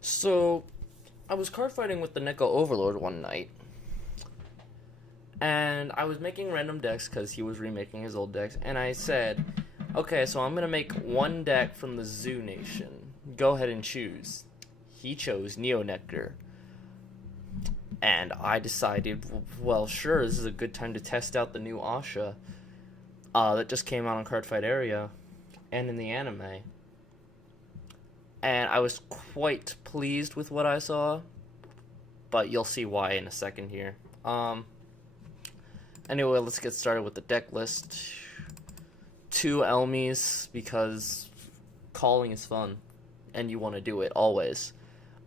So, I was card fighting with the Neko Overlord one night, and I was making random decks because he was remaking his old decks, and I said, okay, so I'm gonna make one deck from the Zoo Nation. Go ahead and choose. He chose Neo Nectar, and I decided, well, sure, this is a good time to test out the new Asha that just came out on Card Fight Area and in the anime. And I was quite pleased with what I saw, but you'll see why in a second here. Anyway, let's get started with the deck list. 2 Elmies, because calling is fun, and you want to do it always.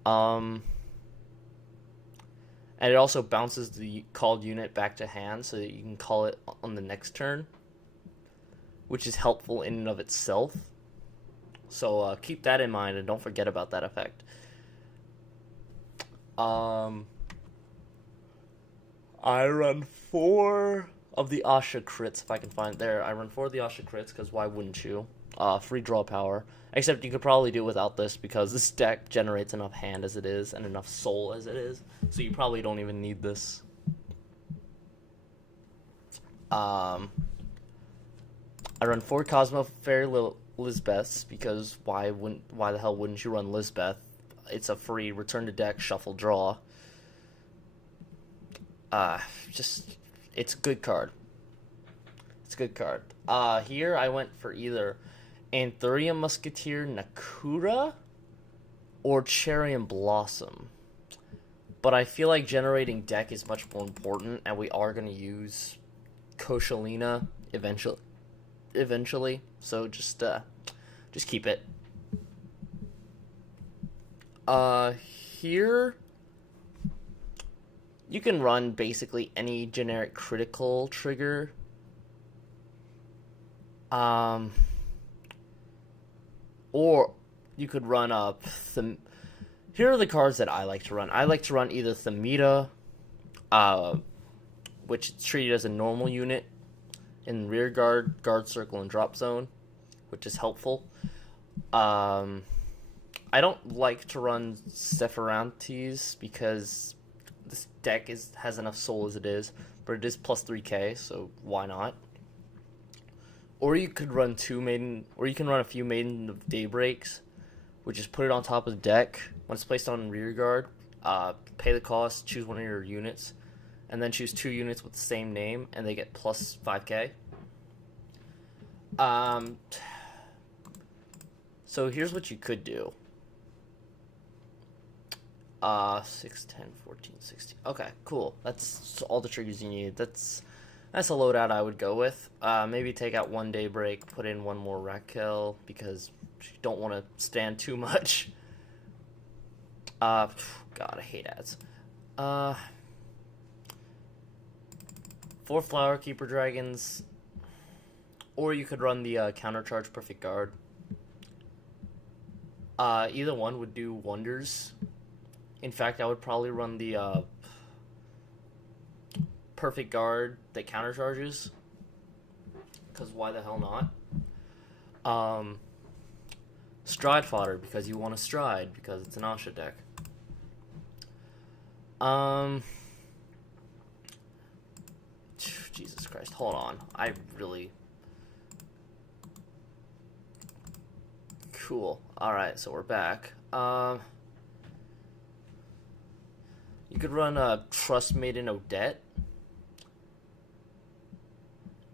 And it also bounces the called unit back to hand so that you can call it on the next turn, which is helpful in and of itself. So keep that in mind and don't forget about that effect. I run 4 of the Asha crits if I can find it there. I run 4 of the Asha crits because why wouldn't you? Free draw power. Except you could probably do it without this because this deck generates enough hand as it is and enough soul as it is. So you probably don't even need this. I run 4 Cosmo Fairy Lisbeths because why the hell wouldn't you run Lisbeth? It's a free return to deck, shuffle, draw. It's a good card. It's a good card. Here I went for either Anthurium Musketeer Nakura or Cherry and Blossom. But I feel like generating deck is much more important, and we are going to use Koshalina eventually. So just keep it. Here you can run basically any generic critical trigger. Or you could run here are the cards that I like to run. I like to run either Thamita, which is treated as a normal unit in rear guard, guard circle, and drop zone, which is helpful. I don't like to run Sephirantes because this deck has enough soul as it is, but it is plus 3k, so why not? Or you could run a few Maiden of Daybreaks, which is put it on top of the deck. When it's placed on rear guard, pay the cost, choose one of your units, and then choose 2 units with the same name, and they get plus 5k. So here's what you could do. 6, 10, 14, 16. Okay, cool. That's all the triggers you need. That's a loadout I would go with. Maybe take out 1 Daybreak, put in 1 more Raquel, because you don't want to stand too much. God, I hate ads. 4 Flower Keeper Dragons, or you could run the Countercharge Perfect Guard. Either one would do wonders. In fact, I would probably run the Perfect Guard that countercharges, because why the hell not? Stride Fodder, because you want to stride, because it's an Asha deck. Jesus Christ, hold on. Cool. Alright, so we're back. You could run a Trust Maiden Odette,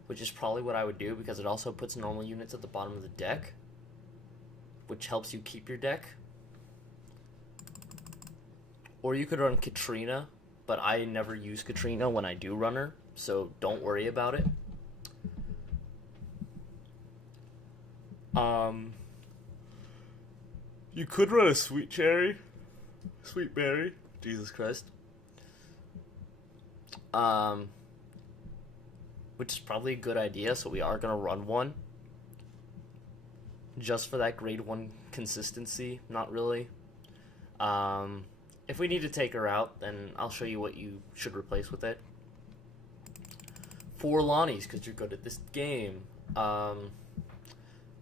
which is probably what I would do because it also puts normal units at the bottom of the deck, which helps you keep your deck. Or you could run Katrina, but I never use Katrina when I do run her, so don't worry about it. You could run a Sweet Berry. Jesus Christ. Which is probably a good idea, so we are going to run one. Just for that grade 1 consistency, not really. If we need to take her out, then I'll show you what you should replace with it. 4 Lonnies, because you're good at this game.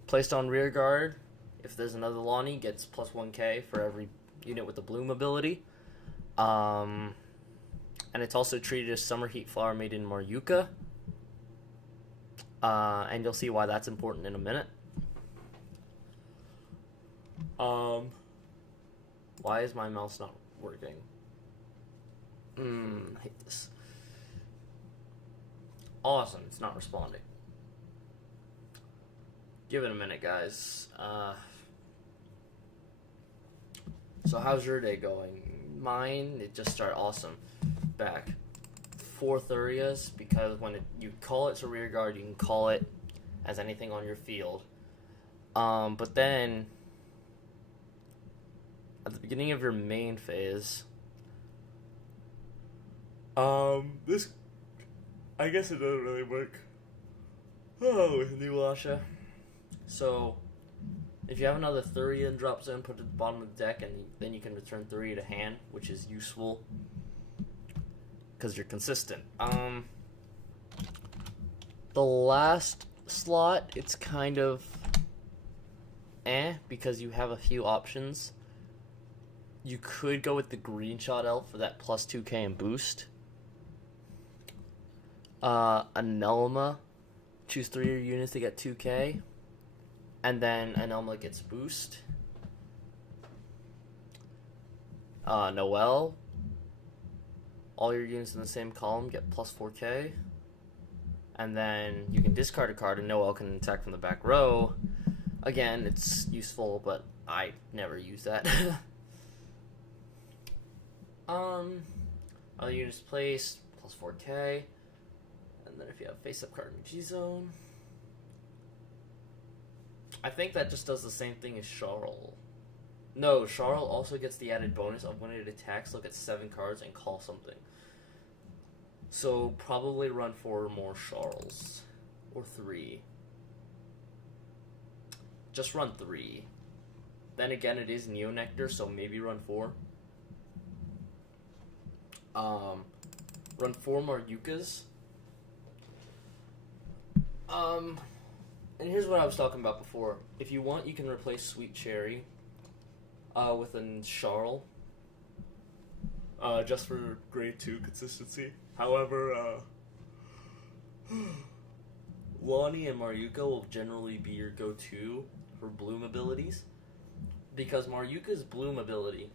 Placed on rear guard, if there's another Lonnie, gets plus 1k for every unit with the bloom ability. And it's also treated as Summer Heat Flower made in Maryuka. And you'll see why that's important in a minute. Why is my mouse not working? I hate this. Awesome, it's not responding. Give it a minute, guys. So how's your day going? Mine, it just started awesome. Back. 4 Thurias, because when you call it to rear guard, you can call it as anything on your field. But then, at the beginning of your main phase, this, I guess it doesn't really work. With new Asha. So, if you have another Thuria in drop zone, put it at the bottom of the deck, and then you can return Thuria to hand, which is useful because you're consistent. The last slot, it's kind of because you have a few options. You could go with the Green Shot Elf for that plus 2k and boost. Anelma, choose 3 of your units to get 2k. And then Anelma gets boost. Noelle, all your units in the same column get plus 4k. And then you can discard a card and Noelle can attack from the back row. Again, it's useful, but I never use that. Other units placed, plus 4k. And then if you have face-up card in G-Zone. I think that just does the same thing as Charl. No, Charl also gets the added bonus of when it attacks, look at 7 cards and call something. So probably run 4 more Charls. Or 3. Just run 3. Then again, it is Neo Nectar, so maybe run 4. Run 4 Maryukas. And here's what I was talking about before. If you want, you can replace Sweet Cherry with a Charl. Just for grade 2 consistency. However, Lonnie and Maryuka will generally be your go-to for bloom abilities. Because Maryuka's bloom ability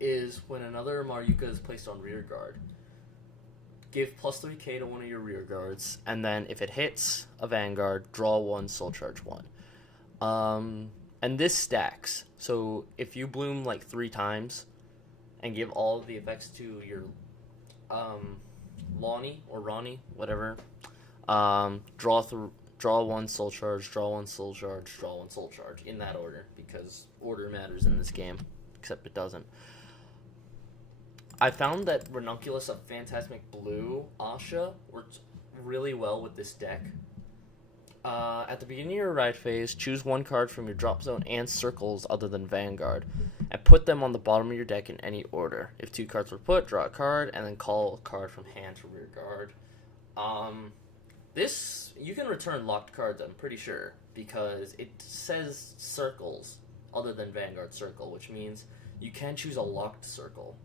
is when another Maryuka is placed on rear guard. Give plus 3k to one of your rear guards, and then if it hits a Vanguard, draw 1, soul charge 1. And this stacks. So if you bloom like 3 times and give all of the effects to your Lonnie or Ronnie, whatever, draw 1 soul charge, draw 1 soul charge, draw 1 soul charge, in that order, because order matters in this game, except it doesn't. I found that Ranunculus of Phantasmic Blue Asha worked really well with this deck. At the beginning of your ride phase, choose 1 card from your drop zone and circles other than Vanguard, and put them on the bottom of your deck in any order. If 2 cards were put, draw a card, and then call a card from hand to rear guard. This, you can return locked cards, I'm pretty sure, because it says circles other than Vanguard Circle, which means you can choose a locked circle.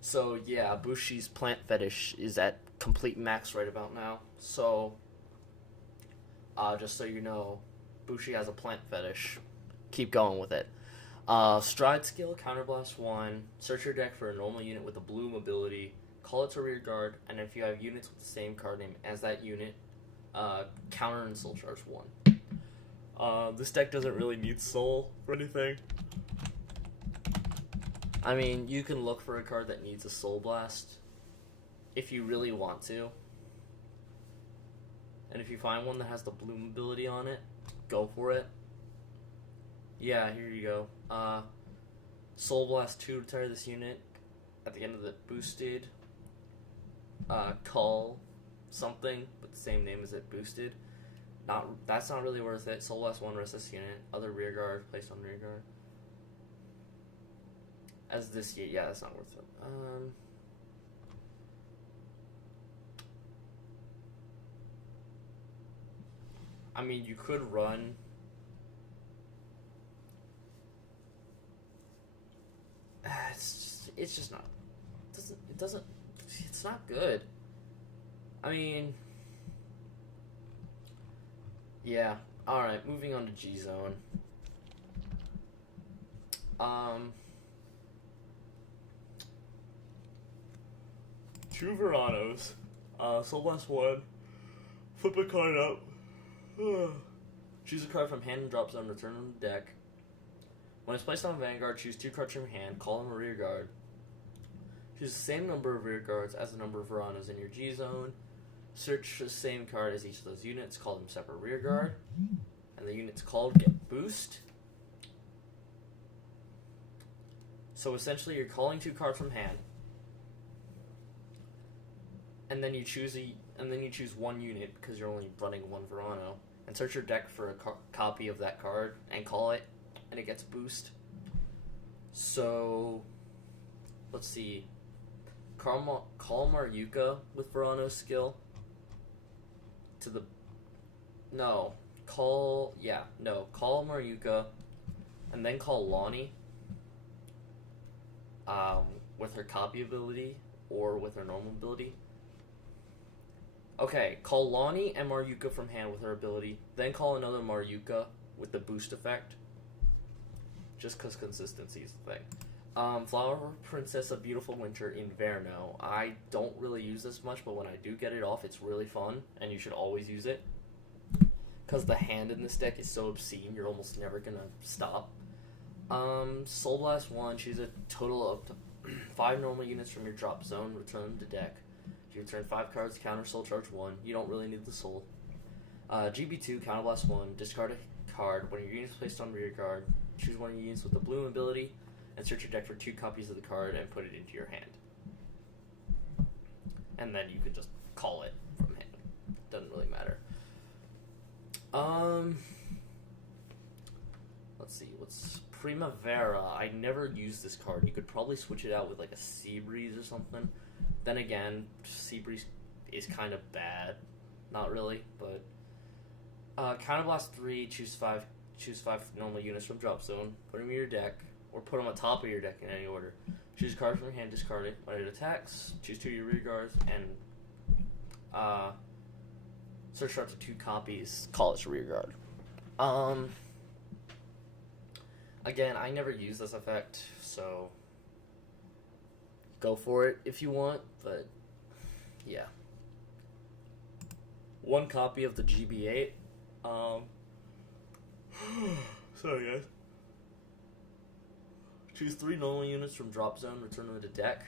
So yeah, Bushi's plant fetish is at complete max right about now. So, just so you know, Bushi has a plant fetish. Keep going with it. Stride skill, counterblast 1, search your deck for a normal unit with a bloom ability, call it to rear guard, and if you have units with the same card name as that unit, counter and soul charge 1. This deck doesn't really need soul for anything. I mean, you can look for a card that needs a Soul Blast if you really want to. And if you find one that has the bloom ability on it, go for it. Yeah, here you go. Soul Blast 2, retire this unit. At the end of the boosted, call something with the same name as it boosted. That's not really worth it. Soul Blast 1, rest this unit. Other rear guard, placed on rear guard. As this year, yeah, that's not worth it. I mean, you could run it's just not. It doesn't. It's not good. I mean, yeah. All right, moving on to G Zone. Two Veranos. So last one. Flip a card up. Choose a card from hand and drop zone. Return on the deck. When it's placed on Vanguard, choose 2 cards from your hand. Call them a rear guard. Choose the same number of rear guards as the number of Veranos in your G Zone. Search the same card as each of those units. Call them separate rear guard. And the units called get boost. So essentially, you're calling 2 cards from hand, and then you choose one unit because you're only running 1 Verano, and search your deck for a copy of that card and call it, and it gets boost. So let's see. Call Maryuka with Verano's skill. Call Maryuka, and then call Lonnie. With her copy ability or with her normal ability. Okay, call Lonnie and Maryuka from hand with her ability, then call another Maryuka with the boost effect. Just because consistency is the thing. Flower Princess of Beautiful Winter Inverno. I don't really use this much, but when I do get it off, it's really fun, and you should always use it. Because the hand in this deck is so obscene, you're almost never gonna stop. Soul Blast 1, choose a total of 5 normal units from your drop zone, return to deck. You return 5 cards, counter Soul Charge 1. You don't really need the soul. GB2, Counter Blast 1, discard a card. When your unit is placed on rear guard, choose one of your units with the bloom ability, and search your deck for 2 copies of the card and put it into your hand. And then you can just call it from hand. Doesn't really matter. Let's see, what's Primavera? I never used this card. You could probably switch it out with like a Sea Breeze or something. Then again, Sea Breeze is kind of bad. Not really, but Counter Blast 3, choose 5 normal units from drop zone, put them in your deck, or put them on top of your deck in any order. Choose a card from your hand, discard it. When it attacks, choose 2 of your rear guards, and search for up to 2 copies. Call it your rear guard. Again, I never use this effect, so go for it if you want, but yeah. 1 copy of the GB8. Sorry guys. Choose 3 normal units from drop zone, return them to deck.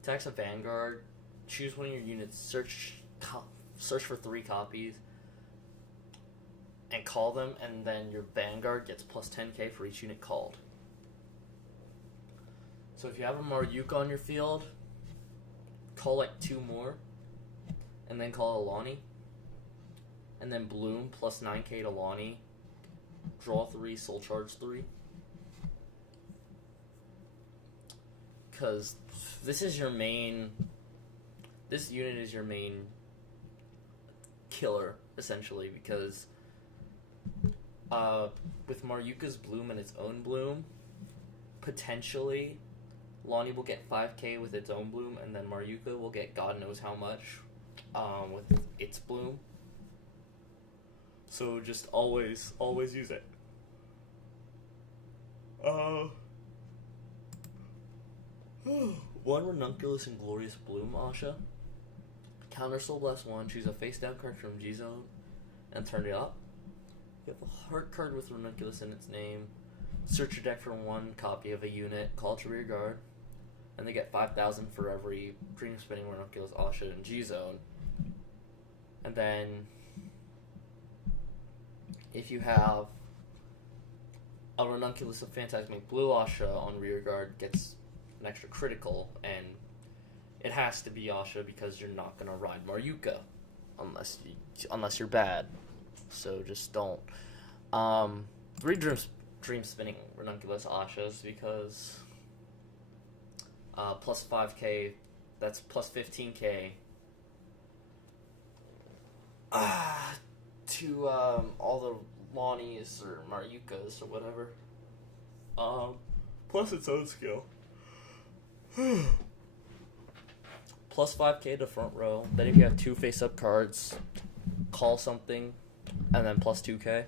Attacks a Vanguard. Choose one of your units, search for 3 copies, and call them, and then your Vanguard gets plus 10k for each unit called. So if you have a Maryuka on your field, call like 2 more, and then call Alani, and then bloom plus 9k to Lonnie, draw 3, soul charge 3. Because this unit is your main killer, essentially, because with Maryuka's bloom and its own bloom, potentially Lonnie will get 5k with its own bloom, and then Maryuka will get God knows how much with its bloom. So just always use it. One Ranunculus and Glorious Bloom Asha. Counter Soul Blast 1, choose a face down card from G Zone and turn it up. You have a heart card with Ranunculus in its name. Search your deck for 1 copy of a unit, call it your rear guard, and they get 5,000 for every Dream Spinning Ranunculus Asha in G Zone. And then if you have a Ranunculus of Phantasmic Blue Asha on rear guard, gets an extra critical, and it has to be Asha because you're not gonna ride Maryuka unless you're bad. So just don't. 3 Dream Spinning Ranunculus Ashas because plus 5k, that's plus 15k to all the Lonnies or Maryukas or whatever. Plus its own skill. Plus 5k to front row. Then if you have 2 face-up cards, call something, and then plus 2k.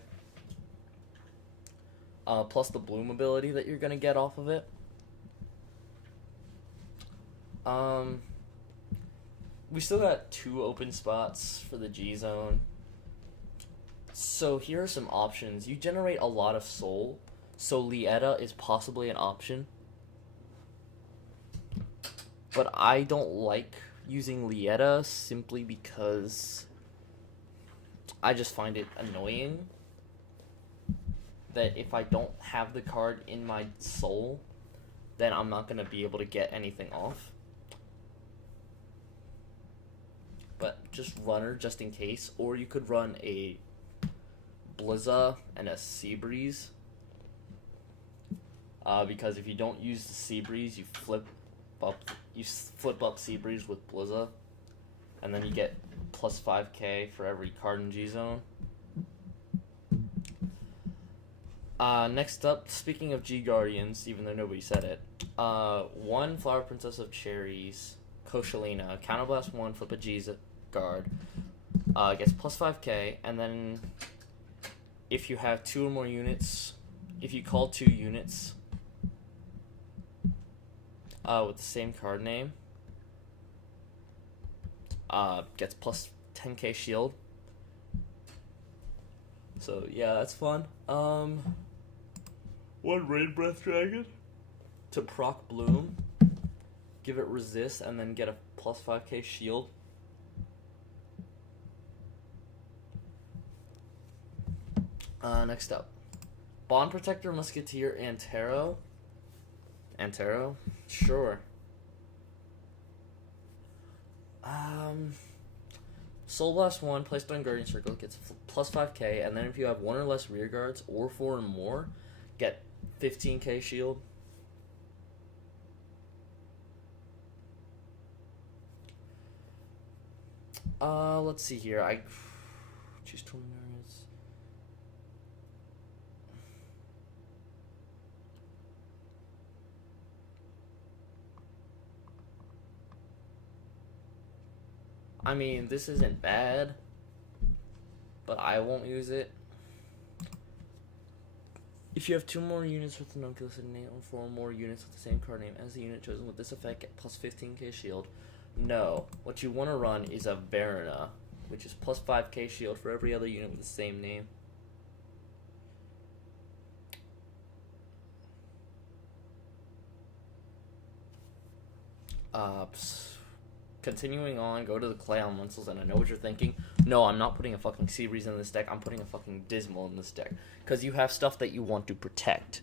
Plus the bloom ability that you're gonna get off of it. We still got 2 open spots for the G zone. So here are some options. You generate a lot of soul, so Lieta is possibly an option. But I don't like using Lieta simply because I just find it annoying that if I don't have the card in my soul, then I'm not going to be able to get anything off. But just run her just in case, or you could run a Blizza and a Seabreeze. Because if you don't use the Seabreeze, you flip up Seabreeze with Blizza, and then you get plus 5k for every card in G Zone. Next up, speaking of G Guardians, even though nobody said it, 1 Flower Princess of Cherries, Koshalina, Counterblast 1, flip a G guard, gets plus 5k, and then if you have 2 or more units, if you call 2 units with the same card name, gets plus 10k shield. So yeah, that's fun. 1 Rain Breath Dragon to proc Bloom, give it resist, and then get a plus 5k shield. Next up, Bond Protector, Musketeer, Antero. Antero? Sure. Soul Blast 1, placed on Guardian Circle, gets plus 5k, and then if you have 1 or less rear guards, or 4 or more, get 15k shield. Let's see here. I choose 20 minutes. I mean, this isn't bad, but I won't use it. If you have 2 more units with an unlisted name or 4 more units with the same card name as the unit chosen with this effect, get plus 15k shield. No, what you want to run is a Verina, which is plus 5k shield for every other unit with the same name. Continuing on, go to the Clay Elementals, and I know what you're thinking. No, I'm not putting a fucking Seabreeze in this deck. I'm putting a fucking Dismal in this deck. Because you have stuff that you want to protect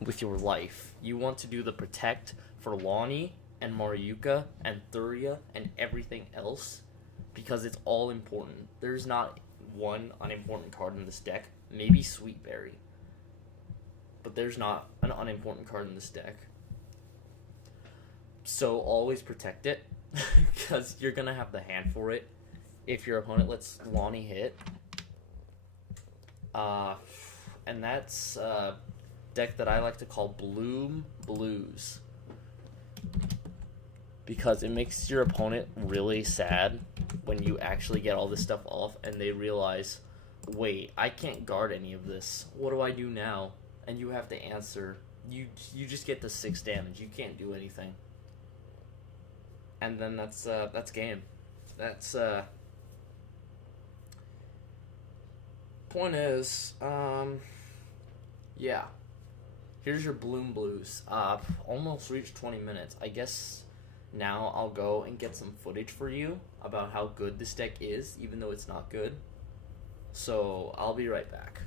with your life. You want to do the protect for Lonnie and Mariuka and Thuria and everything else. Because it's all important. There's not one unimportant card in this deck. Maybe Sweetberry. But there's not an unimportant card in this deck. So always protect it. Because you're going to have the hand for it if your opponent lets Lonnie hit. And that's a deck that I like to call Bloom Blues. Because it makes your opponent really sad when you actually get all this stuff off and they realize, wait, I can't guard any of this. What do I do now? And you have to answer. You just get the 6 damage. You can't do anything. And then that's game. That's point is, yeah. Here's your Bloom Blues. Almost reached 20 minutes. I guess now I'll go and get some footage for you about how good this deck is, even though it's not good. So I'll be right back.